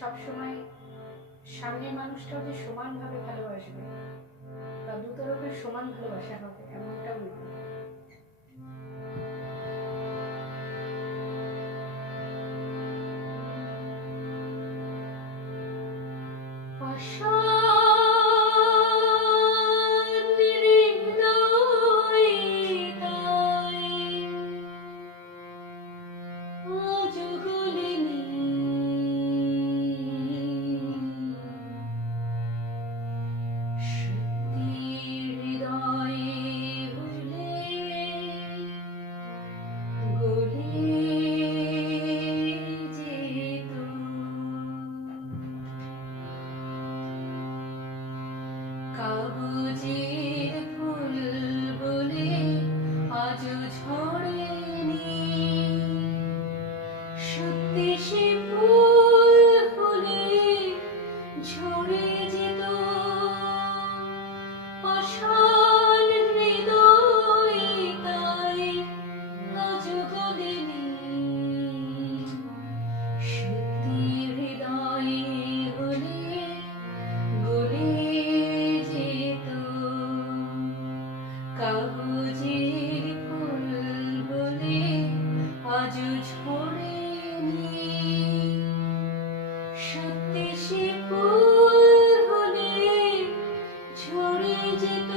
সবসময় সামনের মানুষটাও যে সমানভাবে ভালোবাসবে বা দুতরফের সমান ভালোবাসা হবে এমনটাও নয়। কাগজের ফুল বলে আজও ঝরেনি, সত্যি সে ফুল হলে ঝরে যেত। পাষাণ হৃদয় তাই আজও গলেনি, সত্যি হৃদয় হলে গলে যেত। কাগজের ফুল বলে আজও ঝরেনি, সত্যি সে ফুল হলে ঝরে যেত।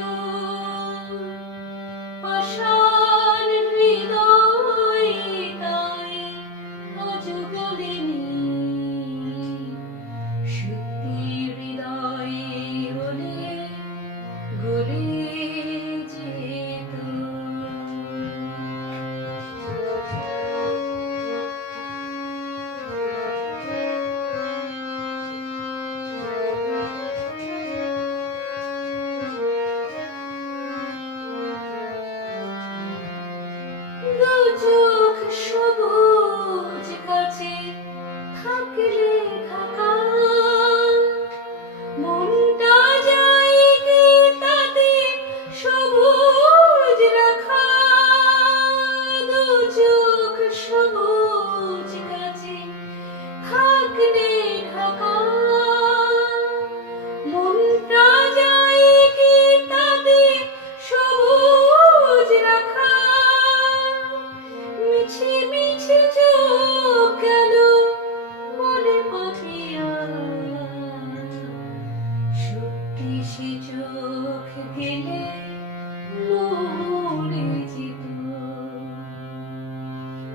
পাষাণ হৃদয় তাই আজও গলেনি, সত্যি হৃদয় হলে গলে যেত। দু চোখ সবুজ কাছে থাকলে ঢাকা, মনটা যায় কি তাতে সবুজ রাখা। দু চোখ সবুজ কাছে থাকলে ঢাকা, মনটা যায় কি তাতে সবুজ রাখা। মিছে মিছে চোখ গেল মনে পাতিয়া, সত্যি সে চোখ গেলে মরে যেত।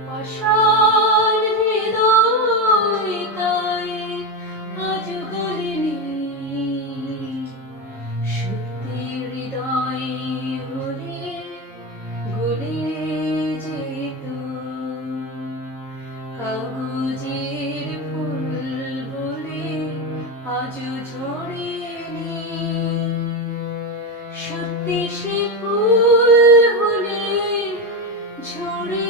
পাষাণ হৃদয় তাই আজও গলেনি, সত্যি হৃদয় হলে গলে যেত। কাগজের ফুল বলে আজও ঝরেনি, সত্যি সে ফুল হলে ঝরে